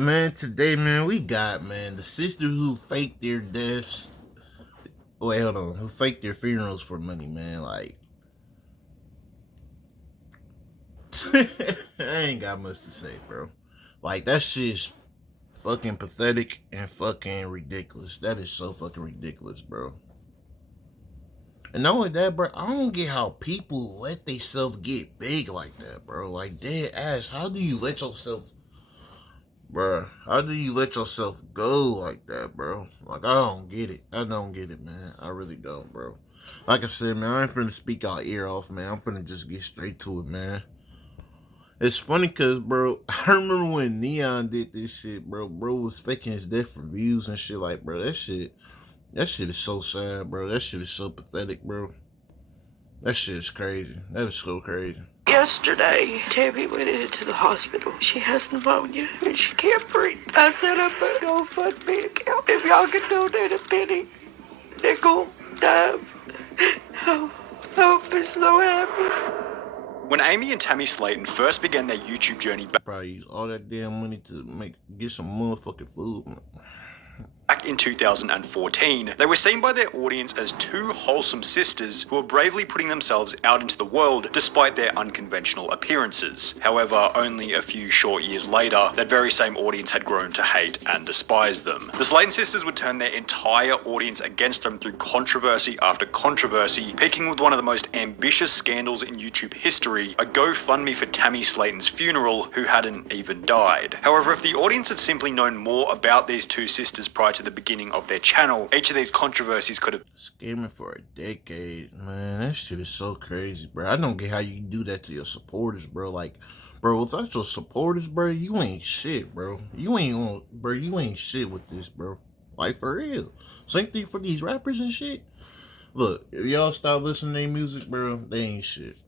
Man, today, man, we got, man, the sisters who faked their deaths. Wait, hold on. Who faked their funerals for money, man. Like, I ain't got much to say, bro. Like, that shit's fucking pathetic and fucking ridiculous. That is so fucking ridiculous, bro. And not only that, bro, I don't get how people let themselves get big like that, bro. Like, dead ass. How do you let yourself, bro? How do you let yourself go like that, bro? Like, I don't get it. I don't get it, man. I really don't, bro. Like I said, man, I ain't finna speak our ear off, man. I'm finna just get straight to it, man. It's funny because, bro, I remember when Neon did this shit, bro. Bro was faking his death for views and shit. Like, bro, that shit is so sad, bro. That shit is so pathetic, bro. That shit is crazy. That is so crazy. Yesterday, Tammy went into the hospital. She has pneumonia and she can't breathe. I set up a GoFundMe account. If y'all can donate a penny, nickel, dime, I'll be so happy. When Amy and Tammy Slayton first began their YouTube journey probably use all that damn money to get some motherfucking food, man. Back in 2014, they were seen by their audience as two wholesome sisters who were bravely putting themselves out into the world despite their unconventional appearances. However, only a few short years later, that very same audience had grown to hate and despise them. The Slayton sisters would turn their entire audience against them through controversy after controversy, peaking with one of the most ambitious scandals in YouTube history, a GoFundMe for Tammy Slayton's funeral, who hadn't even died. However, if the audience had simply known more about these two sisters prior to the beginning of their channel, each of these controversies could have scamming for a decade, man. That shit is so crazy, bro. I don't get how you do that to your supporters, bro. Like, bro, without your supporters, bro, you ain't shit, bro. You ain't shit with this, bro. Like, for real. Same thing for these rappers and shit. Look, if y'all stop listening to their music, bro, they ain't shit.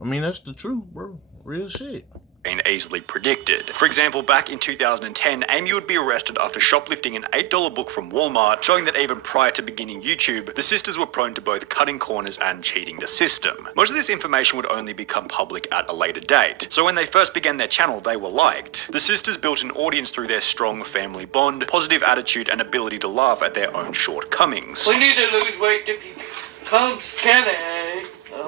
I mean, that's the truth, bro. Real shit. Been easily predicted. For example, back in 2010, Amy would be arrested after shoplifting an $8 book from Walmart, showing that even prior to beginning YouTube, the sisters were prone to both cutting corners and cheating the system. Most of this information would only become public at a later date, so when they first began their channel, they were liked. The sisters built an audience through their strong family bond, positive attitude, and ability to laugh at their own shortcomings. We need to lose weight to become skinny.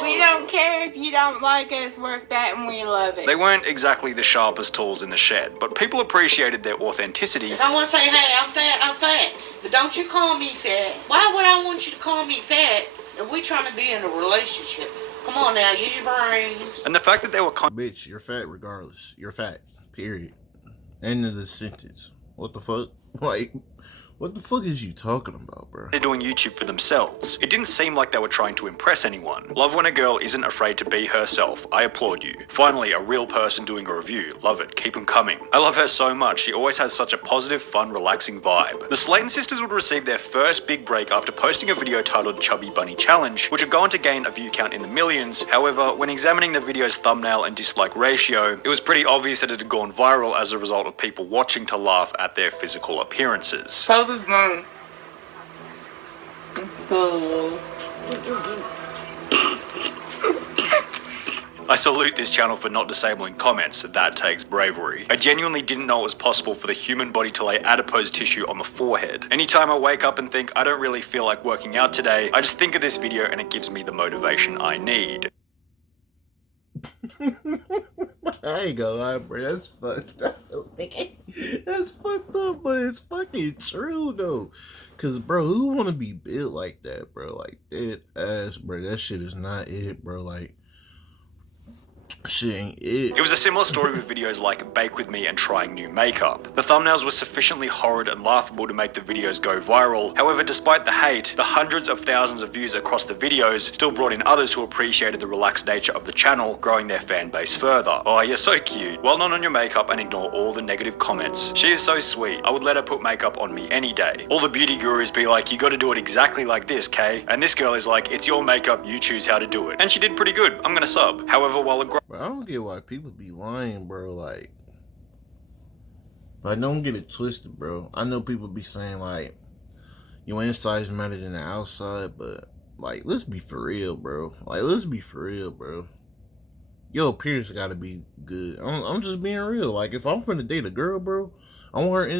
We don't care if you don't like us, we're fat and we love it. They weren't exactly the sharpest tools in the shed, but people appreciated their authenticity. If I want to say, hey, I'm fat, but don't you call me fat. Why would I want you to call me fat if we're trying to be in a relationship? Come on now, use your brains. And the fact that they were bitch, you're fat regardless. You're fat, period. End of the sentence. What the fuck? Like, what the fuck is you talking about, bro? They're doing YouTube for themselves. It didn't seem like they were trying to impress anyone. Love when a girl isn't afraid to be herself. I applaud you. Finally, a real person doing a review. Love it. Keep them coming. I love her so much. She always has such a positive, fun, relaxing vibe. The Slayton sisters would receive their first big break after posting a video titled Chubby Bunny Challenge, which would go on to gain a view count in the millions. However, when examining the video's thumbnail and dislike ratio, it was pretty obvious that it had gone viral as a result of people watching to laugh at their physical appearances. I salute this channel for not disabling comments. That takes bravery. I genuinely didn't know it was possible for the human body to lay adipose tissue on the forehead. Anytime I wake up and think I don't really feel like working out today, I just think of this video and it gives me the motivation I need. I ain't gonna lie, bro. That's fucked up. That's fucked up, but it's fucking true, though. Cause, bro, who wanna be built like that, bro? Like, dead ass, bro. That shit is not it, bro. Like, shit ain't it. It was a similar story with videos like Bake With Me and trying new makeup. The thumbnails were sufficiently horrid and laughable to make the videos go viral. However, despite the hate, the hundreds of thousands of views across the videos still brought in others who appreciated the relaxed nature of the channel, growing their fan base further. Oh, you're so cute. Well done on your makeup and ignore all the negative comments. She is so sweet. I would let her put makeup on me any day. All the beauty gurus be like, you gotta do it exactly like this, Kay. And this girl is like, it's your makeup, you choose how to do it. And she did pretty good. I'm gonna sub. However, while a I don't get why people be lying, bro. Like, but don't get it twisted, bro. I know people be saying, like, your inside is better than the outside, but, like, let's be for real, bro. Like, let's be for real, bro. your appearance gotta be good. I'm just being real. Like if I'm finna date a girl, bro, I want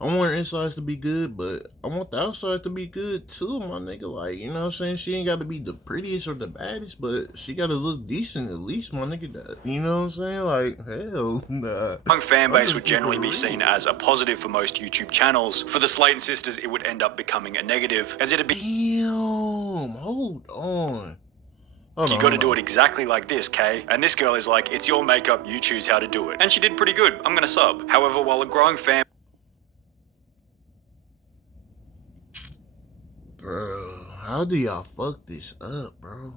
I want her insides to be good, but I want the outside to be good too, my nigga. Like, you know what I'm saying? She ain't gotta be the prettiest or the baddest, but she gotta look decent at least, my nigga. You know what I'm saying? Like, hell nah. Young fan I'm base just would keeping generally it be real. seen as a positive for most YouTube channels. For the Slayton sisters, it would end up becoming a negative, as it'd be Damn, hold on. Hold you on, gotta hold do on. it exactly like this, Kay. And this girl is like, it's your makeup, you choose how to do it. And she did pretty good, I'm gonna sub. However, while a growing fan Bro, how do y'all fuck this up, bro?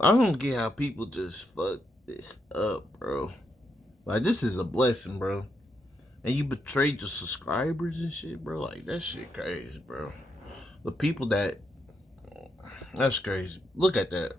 I don't get how people just fuck this up, bro. Like, this is a blessing, bro. And you betrayed your subscribers and shit, bro. Like, that shit crazy, bro. The people that... That's crazy. Look at that.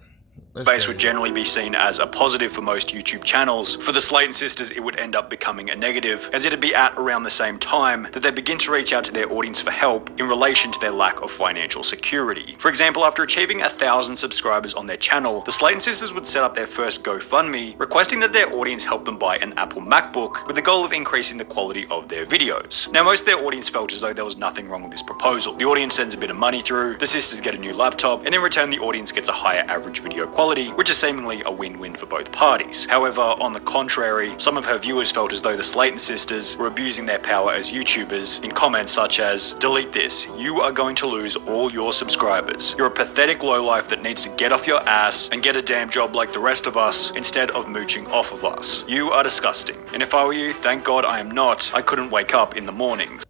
That's base would crazy. generally be seen as a positive for most YouTube channels. For the Slayton sisters, it would end up becoming a negative, as it'd be at around the same time that they begin to reach out to their audience for help in relation to their lack of financial security. For example, after achieving 1,000 subscribers on their channel, the Slayton sisters would set up their first GoFundMe, requesting that their audience help them buy an Apple MacBook with the goal of increasing the quality of their videos. Now, most of their audience felt as though there was nothing wrong with this proposal. The audience sends a bit of money through, the sisters get a new laptop, and in return the audience gets a higher average video quality, which is seemingly a win-win for both parties. However, on the contrary, some of her viewers felt as though the Slayton sisters were abusing their power as YouTubers in comments such as, "Delete this, you are going to lose all your subscribers. You're a pathetic lowlife that needs to get off your ass and get a damn job like the rest of us instead of mooching off of us. You are disgusting. And if I were you, thank God I am not. I couldn't wake up in the mornings."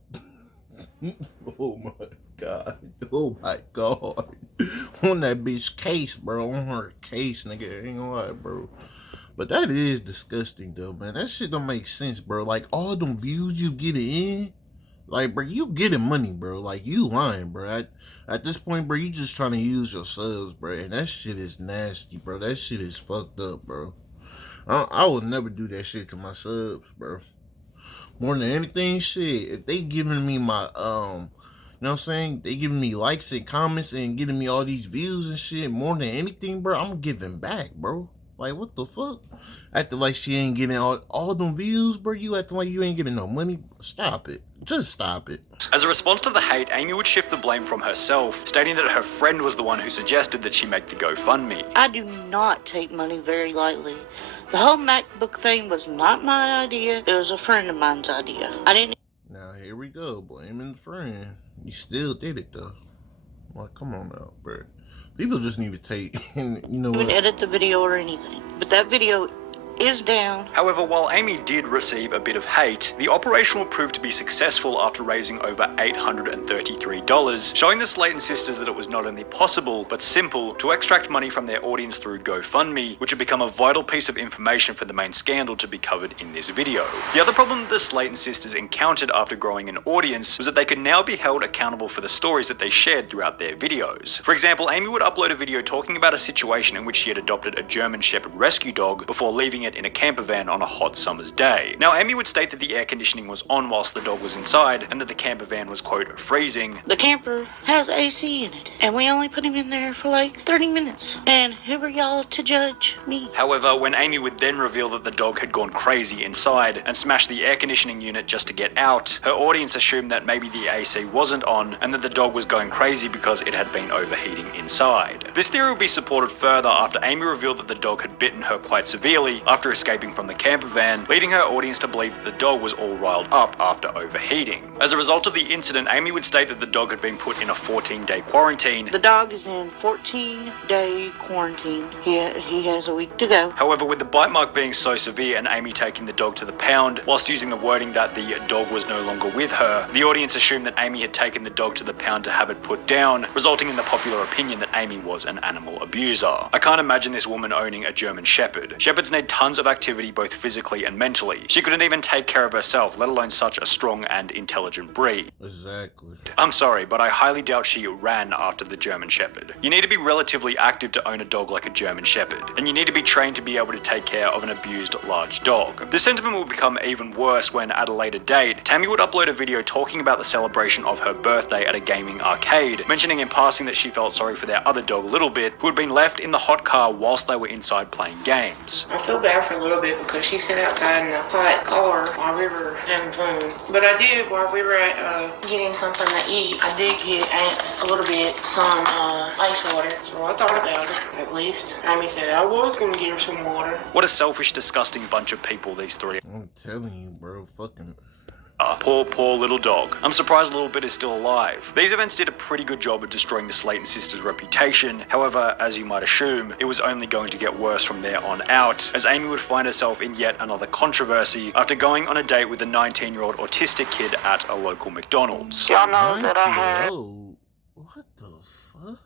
Oh my god. Oh my god. On that bitch case, bro. On her case, nigga. Ain't gonna lie, bro. But that is disgusting, though, man. That shit don't make sense, bro. Like, all them views you get in, like, bro, you getting money, bro. Like, you lying, bro. At this point, bro, you just trying to use your subs, bro. And that shit is nasty, bro. That shit is fucked up, bro. I would never do that shit to my subs, bro. More than anything, shit, if they giving me my, you know what I'm saying? They giving me likes and comments and giving me all these views and shit. More than anything, bro, I'm giving back, bro. Like, what the fuck? Acting like she ain't getting all them views, bro. You acting like you ain't getting no money. Stop it. Just stop it. As a response to the hate, Amy would shift the blame from herself, stating that her friend was the one who suggested that she make the GoFundMe. I do not take money very lightly. The whole MacBook thing was not my idea. It was a friend of mine's idea. I didn't Now, here we go. Blaming the friend. You still did it, though. Like, come on now, bro. People just need to take, and you know even what? edit the video or anything. But that video is down. However, while Amy did receive a bit of hate, the operation would prove to be successful after raising over $833, showing the Slayton sisters that it was not only possible, but simple, to extract money from their audience through GoFundMe, which had become a vital piece of information for the main scandal to be covered in this video. The other problem that the Slayton sisters encountered after growing an audience was that they could now be held accountable for the stories that they shared throughout their videos. For example, Amy would upload a video talking about a situation in which she had adopted a German Shepherd rescue dog before leaving it in a camper van on a hot summer's day. Now, Amy would state that the air conditioning was on whilst the dog was inside, and that the camper van was, quote, freezing. The camper has AC in it, and we only put him in there for like 30 minutes. And who are y'all to judge me? However, when Amy would then reveal that the dog had gone crazy inside and smashed the air conditioning unit just to get out, her audience assumed that maybe the AC wasn't on and that the dog was going crazy because it had been overheating inside. This theory would be supported further after Amy revealed that the dog had bitten her quite severely after escaping from the camper van, leading her audience to believe that the dog was all riled up after overheating. As a result of the incident, Amy would state that the dog had been put in a 14-day quarantine. The dog is in 14-day quarantine. He has a week to go. However, with the bite mark being so severe and Amy taking the dog to the pound, whilst using the wording that the dog was no longer with her, the audience assumed that Amy had taken the dog to the pound to have it put down, resulting in the popular opinion that Amy was an animal abuser. I can't imagine this woman owning a German Shepherd. Shepherds need tons tons of activity both physically and mentally. She couldn't even take care of herself, let alone such a strong and intelligent breed. Exactly. I'm sorry, but I highly doubt she ran after the German Shepherd. You need to be relatively active to own a dog like a German Shepherd, and you need to be trained to be able to take care of an abused large dog. The sentiment will become even worse when, at a later date, Tammy would upload a video talking about the celebration of her birthday at a gaming arcade, mentioning in passing that she felt sorry for their other dog Little Bit, who had been left in the hot car whilst they were inside playing games. I feel bad for a little bit because she sat outside in the hot car while we were having fun. But I did, while we were at getting something to eat, I did get a little bit some ice water. So I thought about it, at least. Amy said I was going to get her some water. What a selfish, disgusting bunch of people these three are. I'm telling you, bro. Fucking. Poor little dog. I'm surprised Little Bit is still alive. These events did a pretty good job of destroying the Slayton sisters' reputation. However, as you might assume, it was only going to get worse from there on out, as Amy would find herself in yet another controversy after going on a date with a 19-year-old autistic kid at a local McDonald's. Y'all know that I had What the fuck?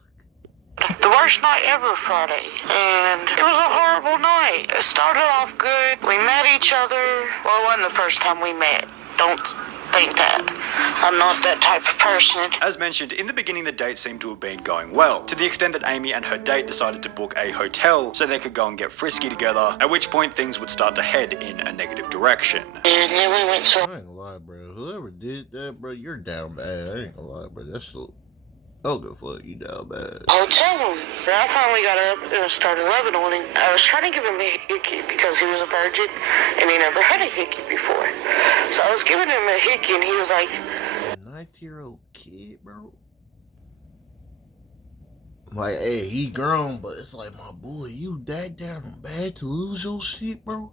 the worst night ever Friday, and it was a horrible night. It started off good. We met each other. Well, it wasn't the first time we met. Don't think that. I'm not that type of person. As mentioned, in the beginning the date seemed to have been going well, to the extent that Amy and her date decided to book a hotel so they could go and get frisky together, at which point things would start to head in a negative direction. And then we went to I ain't gonna lie, bro. Whoever did that, bro, you're down bad. I ain't gonna lie, bro. That's so. Oh, good fuck, you down bad. a hotel room. And I finally got up and started loving on him. I was trying to give him a hickey because he was a virgin and he never had a hickey before. So I was giving him a hickey and he was like, A 19-year-old kid, bro. Like, hey, he grown, but it's like, my boy, you that down bad to lose your shit, bro?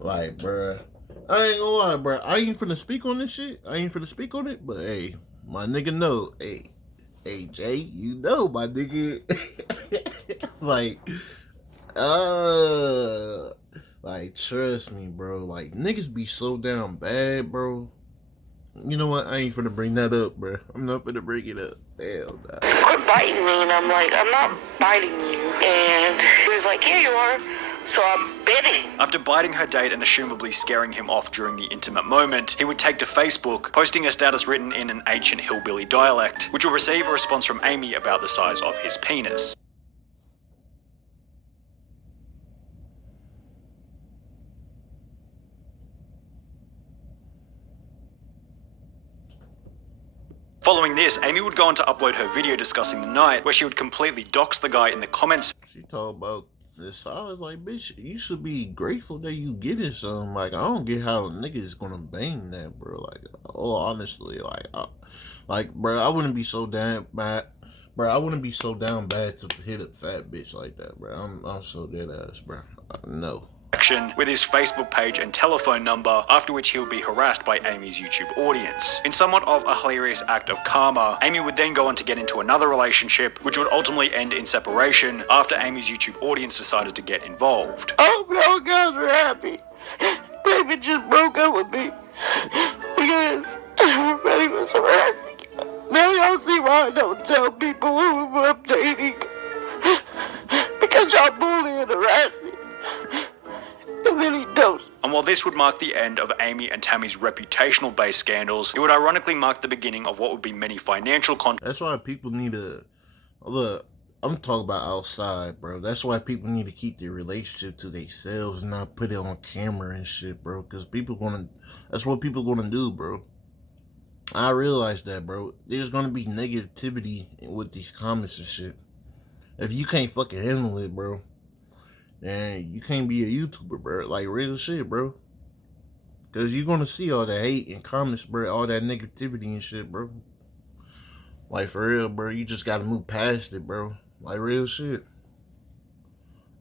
Like, bro, I ain't gonna lie, bro. I ain't finna speak on this shit. I ain't finna speak on it, but hey, my nigga know. Hey, Jay, you know my nigga. like, trust me, bro. Like, niggas be so down bad, bro. You know what? I ain't finna bring that up, bro. I'm not finna bring it up. Hell nah. quit biting me. And I'm like, I'm not biting you. And he was like, yeah, you are. So I bit him. After biting her date and assumably scaring him off during the intimate moment, he would take to Facebook, posting a status written in an ancient hillbilly dialect, which will receive a response from Amy about the size of his penis. Following this, Amy would go on to upload her video discussing the night, where she would completely dox the guy in the comments. She talk about this. I was like, bitch, you should be grateful that you getting something. Like, I don't get how niggas gonna bang that, bro. Like, oh, honestly, bro, I wouldn't be so damn bad. Bro, I wouldn't be so down bad to hit a fat bitch like that, bro. I'm so dead ass, bro. No. With his Facebook page and telephone number, after which he would be harassed by Amy's YouTube audience. In somewhat of a hilarious act of karma, Amy would then go on to get into another relationship, which would ultimately end in separation after Amy's YouTube audience decided to get involved. I hope y'all guys are happy. Baby just broke up with me because everybody was harassing you. Now y'all see why I don't tell people who I'm dating. Because y'all bully and harassing. And then he does. And while this would mark the end of Amy and Tammy's reputational-based scandals, it would ironically mark the beginning of what would be many financial That's why people need to look. I'm talking about outside, bro. That's why people need to keep their relationship to themselves and not put it on camera and shit, bro. Because that's what people gonna do, bro. I realize that, bro. There's gonna be negativity with these comments and shit. If you can't fucking handle it, bro, then you can't be a YouTuber, bro. Like, real shit, bro. Because you're gonna see all that hate and comments, bro. All that negativity and shit, bro. Like, for real, bro. You just gotta move past it, bro. Like, real shit.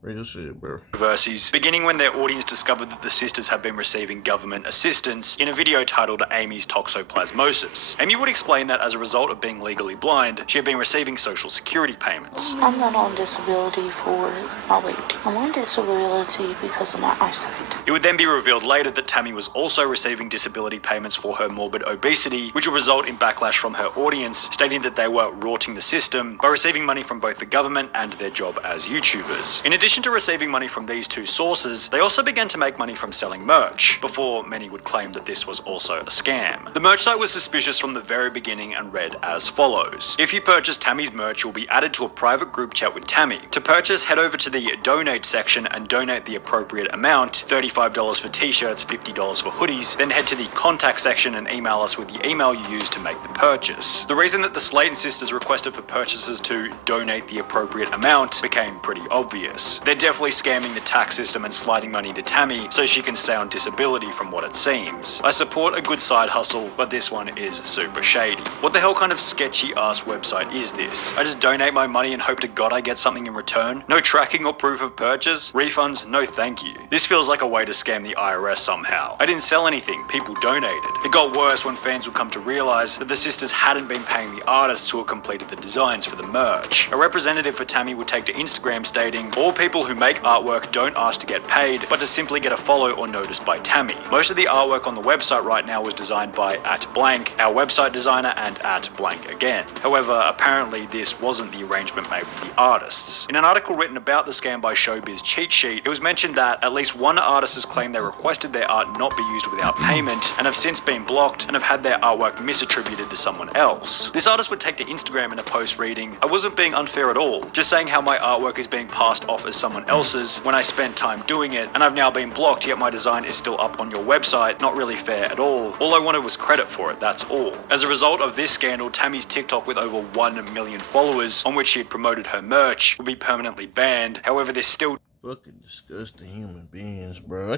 Real shit, bro. Controversies, beginning when their audience discovered that the sisters had been receiving government assistance in a video titled Amy's Toxoplasmosis. Amy would explain that as a result of being legally blind, she had been receiving social security payments. I'm not on disability for my weight. I'm on disability because of my eyesight. It would then be revealed later that Tammy was also receiving disability payments for her morbid obesity, which would result in backlash from her audience, stating that they were rorting the system by receiving money from both the government and their job as YouTubers. In addition addition to receiving money from these two sources, they also began to make money from selling merch, before many would claim that this was also a scam. The merch site was suspicious from the very beginning and read as follows. If you purchase Tammy's merch, you'll be added to a private group chat with Tammy. To purchase, head over to the donate section and donate the appropriate amount, $35 for t-shirts, $50 for hoodies, then head to the contact section and email us with the email you used to make the purchase. The reason that the Slayton sisters requested for purchasers to donate the appropriate amount became pretty obvious. They're definitely scamming the tax system and sliding money to Tammy so she can stay on disability from what it seems. I support a good side hustle, but this one is super shady. What the hell kind of sketchy ass website is this? I just donate my money and hope to God I get something in return? No tracking or proof of purchase? Refunds? No thank you. This feels like a way to scam the IRS somehow. I didn't sell anything, people donated. It got worse when fans would come to realize that the sisters hadn't been paying the artists who had completed the designs for the merch. A representative for Tammy would take to Instagram stating, all people who make artwork don't ask to get paid, but to simply get a follow or notice by Tammy. Most of the artwork on the website right now was designed by @blank, our website designer, and @blank again. However, apparently this wasn't the arrangement made with the artists. In an article written about the scam by Showbiz Cheat Sheet, it was mentioned that at least one artist has claimed they requested their art not be used without payment, and have since been blocked and have had their artwork misattributed to someone else. This artist would take to Instagram in a post reading, I wasn't being unfair at all, just saying how my artwork is being passed off as someone else's when I spent time doing it, and I've now been blocked yet my design is still up on your website, not really fair at all. All I wanted was credit for it, that's all. As a result of this scandal, Tammy's TikTok with over 1 million followers, on which she had promoted her merch, will be permanently banned. However, there's still Fucking disgusting human beings, bro. I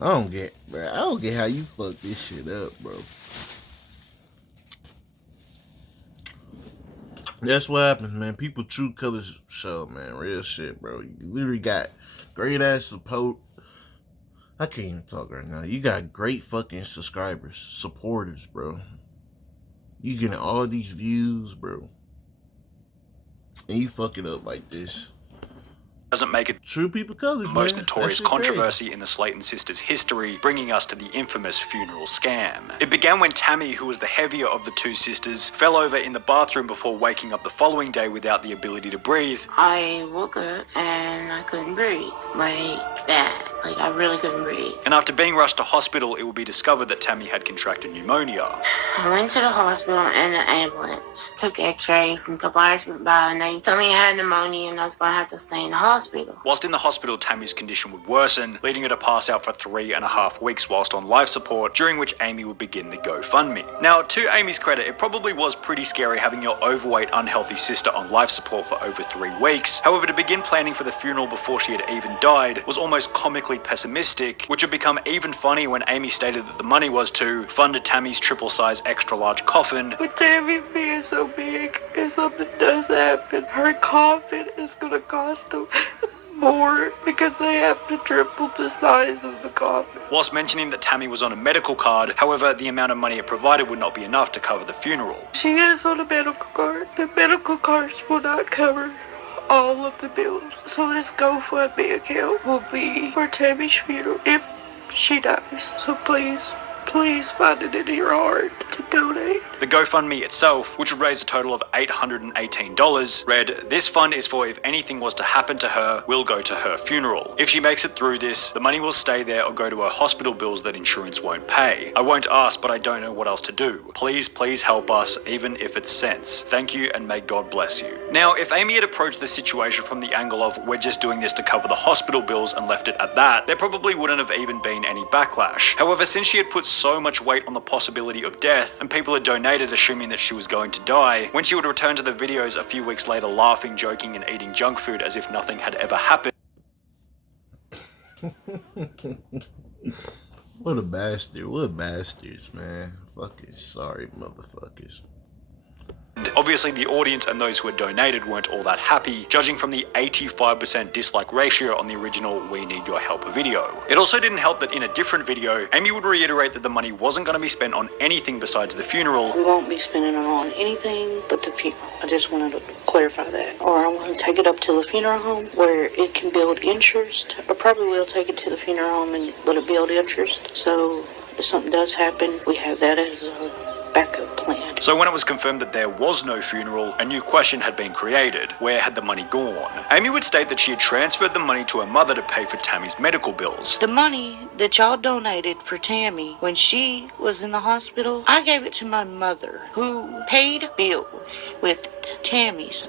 don't get, bro. I don't get how you fuck this shit up, bro. That's what happens, man. People true colors show, man. Real shit, bro. You literally got great ass support. I can't even talk right now. You got great fucking subscribers, supporters, bro. You getting all these views, bro. And you fuck it up like this. doesn't make it True people colors, the most man. notorious That shit controversy in the Slayton sisters' history, bringing us to the infamous funeral scam. It began when Tammy, who was the heavier of the two sisters, fell over in the bathroom before waking up the following day without the ability to breathe. I woke up and I couldn't breathe. Like that. Like I really couldn't breathe. And after being rushed to hospital, it would be discovered that Tammy had contracted pneumonia. I went to the hospital in the ambulance. Took x-rays and a couple hours went by and they told me I had pneumonia and I was going to have to stay in the hospital. Whilst in the hospital, Tammy's condition would worsen, leading her to pass out for 3.5 weeks whilst on life support, during which Amy would begin the GoFundMe. Now, to Amy's credit, it probably was pretty scary having your overweight, unhealthy sister on life support for over 3 weeks. However, to begin planning for the funeral before she had even died was almost comically pessimistic, which would become even funny when Amy stated that the money was to fund Tammy's triple-size extra-large coffin. With Tammy being so big, if something does happen, her coffin is gonna cost them more because they have to triple the size of the coffin. Whilst mentioning that Tammy was on a medical card, however, the amount of money it provided would not be enough to cover the funeral. She is on a medical card. The medical cards will not cover all of the bills. So this GoFundMe account will be for Tammy's funeral if she dies. So please find it in your heart to donate. The GoFundMe itself, which would raise a total of $818, read, "This fund is for if anything was to happen to her, will go to her funeral. If she makes it through this, the money will stay there or go to her hospital bills that insurance won't pay. I won't ask, but I don't know what else to do. Please help us, even if it's cents. Thank you and may God bless you." Now, if Amy had approached the situation from the angle of we're just doing this to cover the hospital bills and left it at that, there probably wouldn't have even been any backlash. However, since she had put so much weight on the possibility of death, and people had donated assuming that she was going to die, when she would return to the videos a few weeks later laughing, joking, and eating junk food as if nothing had ever happened. What a bastard. What bastards, man. Fucking sorry, motherfuckers. Obviously, the audience and those who had donated weren't all that happy, judging from the 85% dislike ratio on the original We Need Your Help video. It also didn't help that in a different video, Amy would reiterate that the money wasn't going to be spent on anything besides the funeral. We won't be spending it on anything but the funeral. I just wanted to clarify that. Or I'm going to take it up to the funeral home where it can build interest. Or probably will take it to the funeral home and let it build interest. So if something does happen, we have that as a backup plan. So when it was confirmed that there was no funeral, a new question had been created. Where had the money gone? Amy would state that she had transferred the money to her mother to pay for Tammy's medical bills. The money that y'all donated for Tammy when she was in the hospital, I gave it to my mother, who paid bills with Tammy's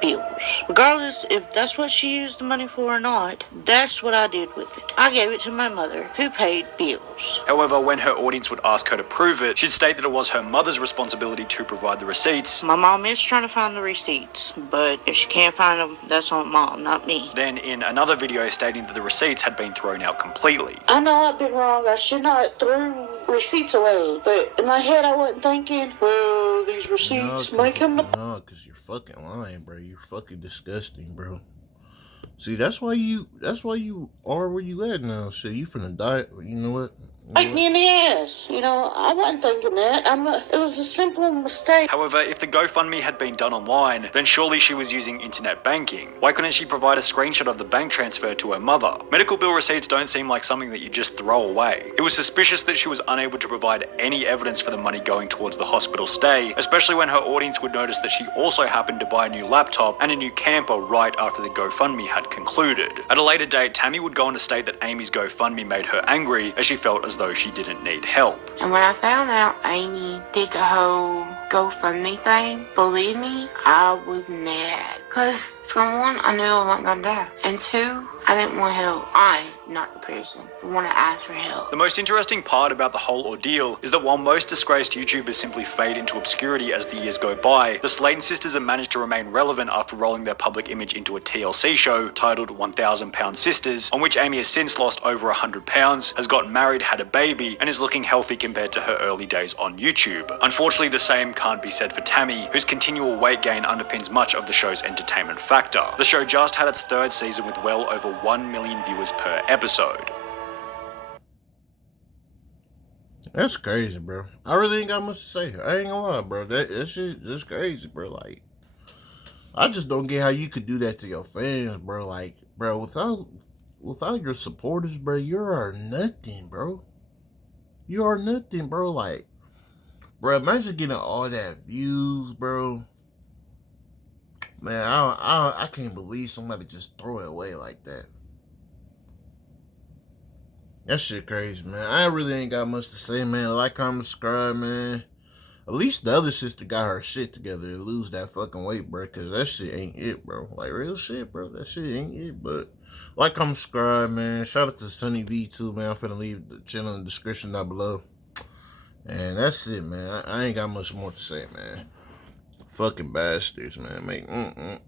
bills. Regardless if that's what she used the money for or not, that's what I did with it. I gave it to my mother, who paid bills. However, when her audience would ask her to prove it, she'd state that it was her mother's responsibility to provide the receipts. My mom is trying to find the receipts, but if she can't find them, that's on mom, not me. Then in another video stating that the receipts had been thrown out completely. I know I've been wrong. I should not throw receipts away, but in my head I wasn't thinking, well, these receipts might come to... No, because you're fucking lying, bro. You're fucking disgusting, bro. See, that's why you are where you at now. Shit, you finna die. You know what? Bite me in the ass. You know, I wasn't thinking that. It was a simple mistake. However, if the GoFundMe had been done online, then surely she was using internet banking. Why couldn't she provide a screenshot of the bank transfer to her mother? Medical bill receipts don't seem like something that you just throw away. It was suspicious that she was unable to provide any evidence for the money going towards the hospital stay, especially when her audience would notice that she also happened to buy a new laptop and a new camper right after the GoFundMe had concluded. At a later date, Tammy would go on to state that Amy's GoFundMe made her angry, as she felt as though she didn't need help. And when I found out Amy did the whole GoFundMe thing, believe me, I was mad. Because, from one, I knew I wasn't gonna die. And two, I didn't want help. I, not the person, want to ask for help. The most interesting part about the whole ordeal is that while most disgraced YouTubers simply fade into obscurity as the years go by, the Slayton sisters have managed to remain relevant after rolling their public image into a TLC show titled 1,000 Pound Sisters, on which Amy has since lost over 100 pounds, has gotten married, had a baby, and is looking healthy compared to her early days on YouTube. Unfortunately, the same can't be said for Tammy, whose continual weight gain underpins much of the show's entertainment factor. The show just had its third season with well over 1 million viewers per episode. That's crazy, bro. I really ain't got much to say. I ain't gonna lie, bro. That shit just crazy, bro. Like, I just don't get how you could do that to your fans, bro. Like, bro, without your supporters, bro, you are nothing, bro. You are nothing, bro. Like, bro, imagine getting all that views, bro. Man, I can't believe somebody just throw it away like that. That shit crazy, man. I really ain't got much to say, man. Like, comment, subscribe, man. At least the other sister got her shit together to lose that fucking weight, bro. Because that shit ain't it, bro. Like, real shit, bro. That shit ain't it. But like, comment, subscribe, man. Shout out to Sunny V too, man. I'm finna leave the channel in the description down below. And that's it, man. I ain't got much more to say, man. Fucking bastards, man.